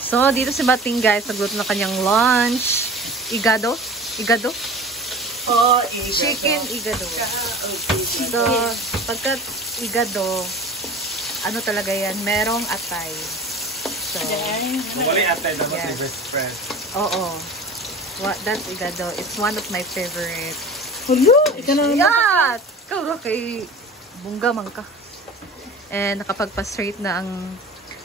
So, dito si Bating guys, nagluto na kanyang lunch. Igado? Igado? Oh, igado. Chicken igado. So, pagka igado, ano talaga yan? Merong atay. So, wala atay dapat yes. Best friend. Oo. That's igado. It's one of my favorite. Hello! Ika na naman. Yes! Ikaw kay Bunga man ka. And nakapagpa-straight na ang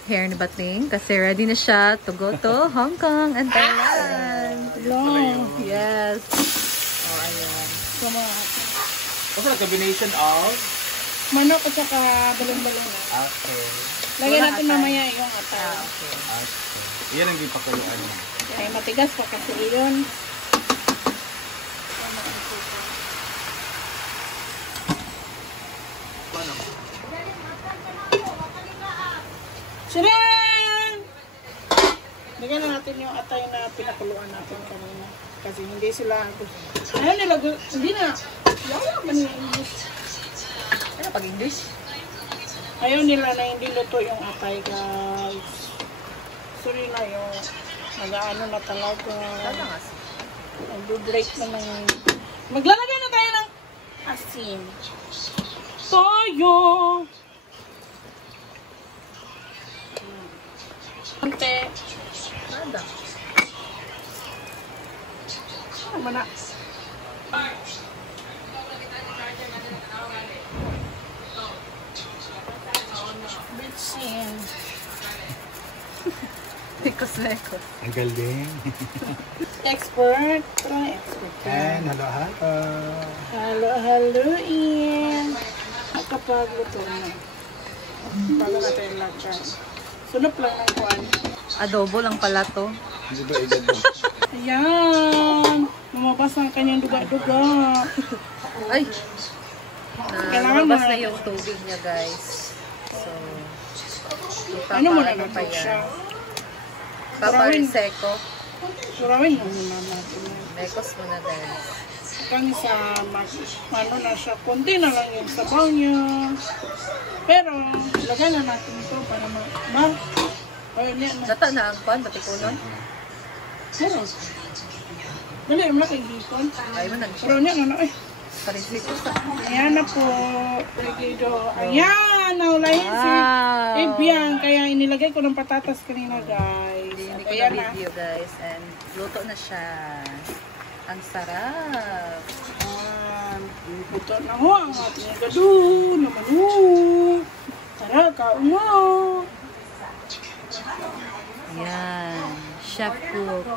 hair ni Bating kasi ready na siya to go to Hong Kong and Thailand. Hello! Yes. Oh, ayan. Kasi na combination of manok at saka balon-balon. Okay. Lagyan natin mamaya yung atay. Okay. Iyan ang ipakaluan mo. Ay, matigas pa kasi yun. Siren! Lagyan na natin yung atay na pinakuluan natin kanina. Kasi hindi sila... Ayaw nila... Hindi na... Yawa ba nila English? Ano pag English? Ayaw nila na hindi luto yung atay, guys. Sorry na yung... Nag-ano na talaga. Sana nga. Nag-break na ng... Maglalagay na tayo ng asin. Toyo! Konti. Nada. Ano na? Bitsin. Mekos. Ang galing. Expert. Parang expert. And halo-halo. Halo-haloin. Nakapagluto na. Bago natin lagyan. Sunop lang ng kuwan. Adobo lang pala to. Hindi ba igado? Ayan. Lumabas ang kanyang duga-duga. Ay! Kailangan Lumabas na na yung tubig niya guys. So, ano mo na pa natin siya? Papariseko. Surawin mo muna natin. Mekos muna guys. Kani sa ano na siya. Kunti na lang yung sabaw niya. Pero, lagay na natin ito para ayun yan na. Data na ang pan, batikunon? Pero, dali mo na kay Gikon. Ay mo nag Pero yan ano eh. Parisliko sa. Ayan na po. Ayan! Naulahin si Wow! Ebian. Kaya inilagay ko ng patatas kanina guys. Hindi ko Ayan na video guys. And luto na siya. Ang sarap. Ito na ho ang ating gado. Naman ho. Tara, kaon mo. Yan. Chef cook.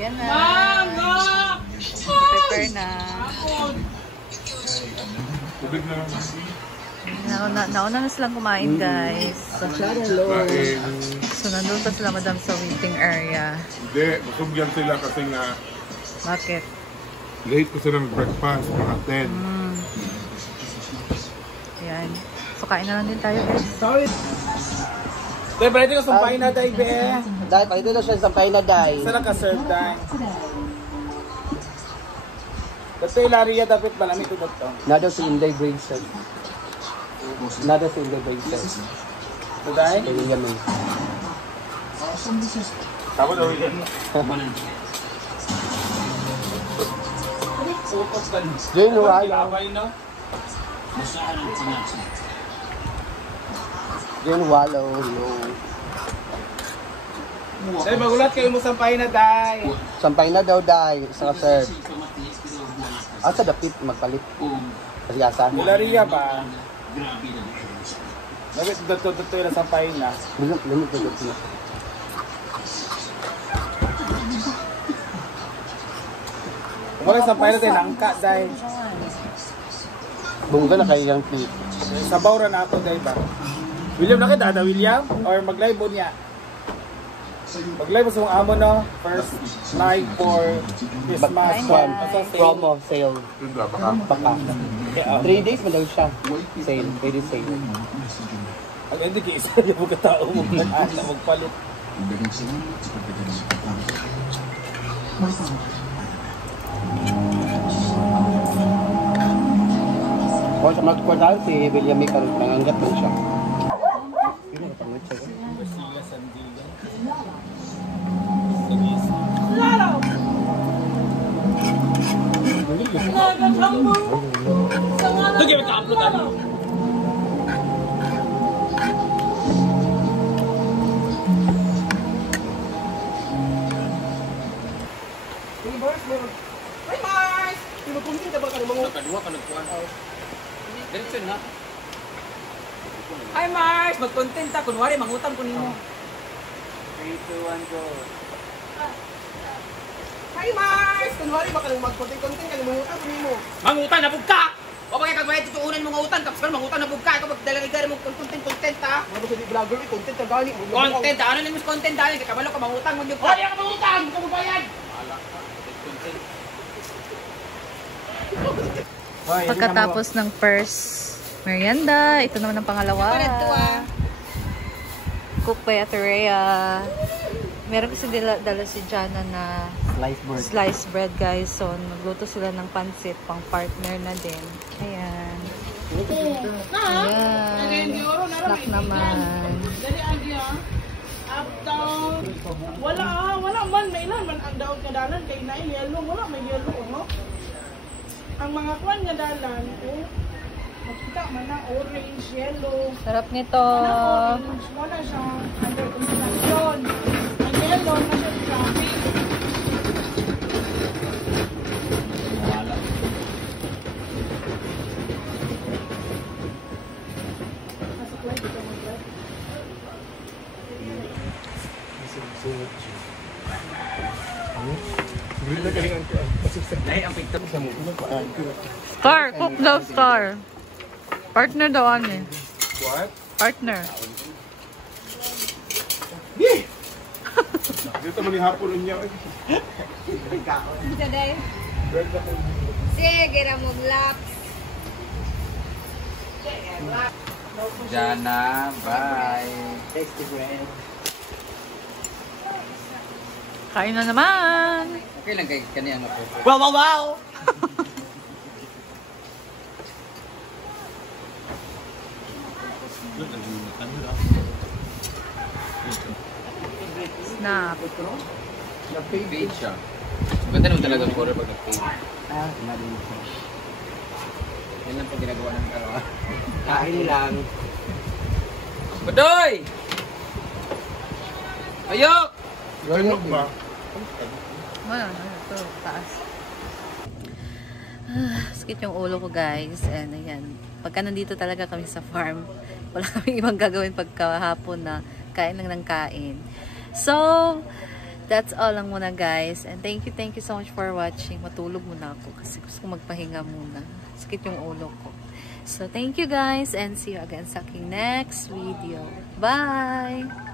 Ayan na. Prepare na. Nauna na silang kumain guys. So nandun pa sila madam sa waiting area. Hindi, busog sila kasi nga Bakit? late ko sila mag-breakfast, mga 10. Yan. So kain na lang din tayo guys. Sorry. Dahil pala ito yung sampay na dahil be. Dahil pala ito na siya sampay na dahil. Saan naka-serve dahil? Basta ilaria dapat malamit ito dito. Nado si Inday Bracer. Nado si Inday Bracer. Ito dahil? Kaya yan eh. Tama daw yun. Jane Walo. Jane Walo. Dahil magulat kayo mo sampay na dahil. Sampay na daw dahil. Isa ka sir. Asa dapit magpalit. Kasi asa. Ilaria ba? Bakit dito yung sampay na? Limit na dito. Kung wala sampay na tayo, nangka dahil. Bungga na kayo yung clip. Sabaw ra na ako dahil ba? William na kita, William? Or mag-live mo niya? Mag-live mo sa mga amo no? First live for Christmas. Promo sale. Baka. 3 days mo daw siya. Sale. 3 days sale. Ang hindi kayo isa yung mga tao mo na magpalit. O sa mga kwartahan, si William may karoon, nangangat lang siya. Lagi may ka-upload ano? Hi, Mars! Pinupuntin ka ba ka ng mga Kadua ka nagkuhan. Diretso na. Hi Mars, mag-content ta kunwari mangutang ko nimo. 3, 2, 1, go. Hi, Mars! Kunwari ba ka nang magpuntin-kuntin ka ng mga utang mo? Mangutang na bugka. O bagay kag bayad tutuunan mga utang kapag mangutang na bugka ikaw magdalagay mo content ha. Ano ba sa di vlogger ni content ka gani? Content ano nimo content dali kay kabalo ka mangutang mo gyud ka. Ay, ang mga utang! Ikaw magbayad! Pagkatapos ng first merienda, ito naman ang pangalawa. Cook by Ate Rhea. Meron kasi dala si Jana na sliced bread, guys. So, nagluto sila ng pansit pang partner na din. Ayan. Ayan. Snack naman. Dali agya. Up, down. Wala man. May ilan man ang daon nga dalan. Kay na yellow. Wala may yellow. No? Ang mga kwan nga dalan, makita man na orange, yellow. Sarap nito. Orange, wala siya under construction. Ang yellow na siya traffic. Nasuklay dito mo, bro. Star. Cook daw, Star. Partner daw, ano eh. What? Partner. Dito man yung hapon niya. Today. Sige, mo vlog. Jana, bye. Tasty bread. Kain na naman. Okay lang kay kaniya nga po. Wow! Snap. Page siya. Ganda naman talaga ng order pag nag-page. Yan lang po ginagawa ng araw. Kain lang. Badoy! Ayok! Ganyan ba? Ito, taas. Sakit yung ulo ko, guys. And ayan, pagka nandito talaga kami sa farm, wala kami ibang gagawin pagkahapon na kain lang ng kain. So, that's all lang muna, guys. And thank you so much for watching. Matulog muna ako kasi gusto ko magpahinga muna. Sakit yung ulo ko. So, thank you, guys, and see you again sa aking next video. Bye!